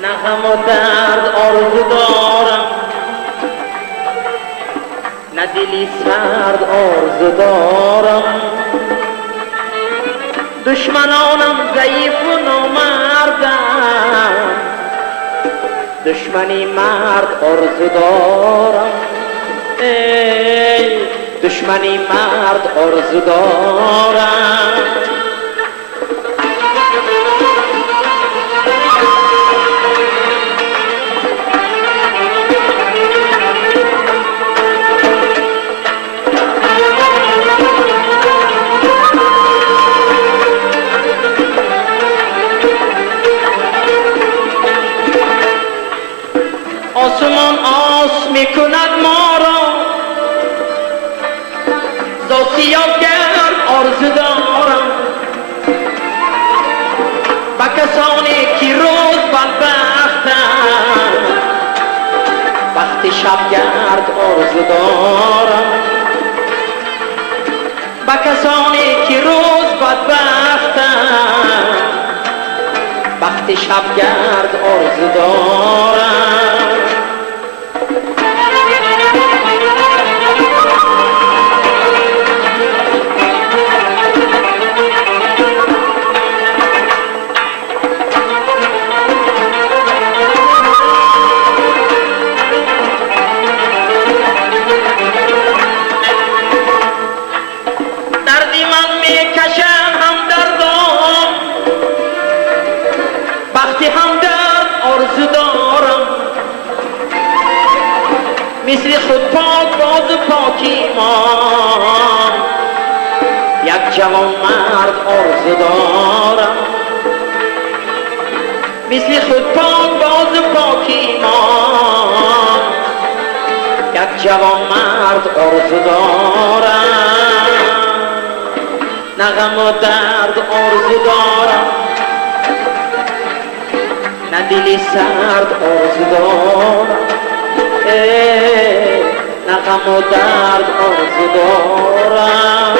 نه غم و درد آرزو دارم، نه دلی سرد آرزو دارم. دشمنانم ضعیف و نامردم، دشمنی مرد آرزو دارم. ای دشمنی مرد آرزو دارم. آسمان آس میکند ما را، زاسیاب گرد آرزو دارم. با کسانی که روز بدبختم، وقت شب گرد آرزو دارم. با کسانی که روز بدبختم، وقت شب گرد آرزو دارم. وقتی هم درد آرزو دارم، مثل خود پاک باز پاکیمان، یک جوان مرد آرزو دارم. مثل خود پاک باز پاکیمان، یک جوان مرد آرزو دارم. نه غم و درد آرزو دارم، نه دلی سرد آرزو دارم. نه غم و درد آرزو دارم.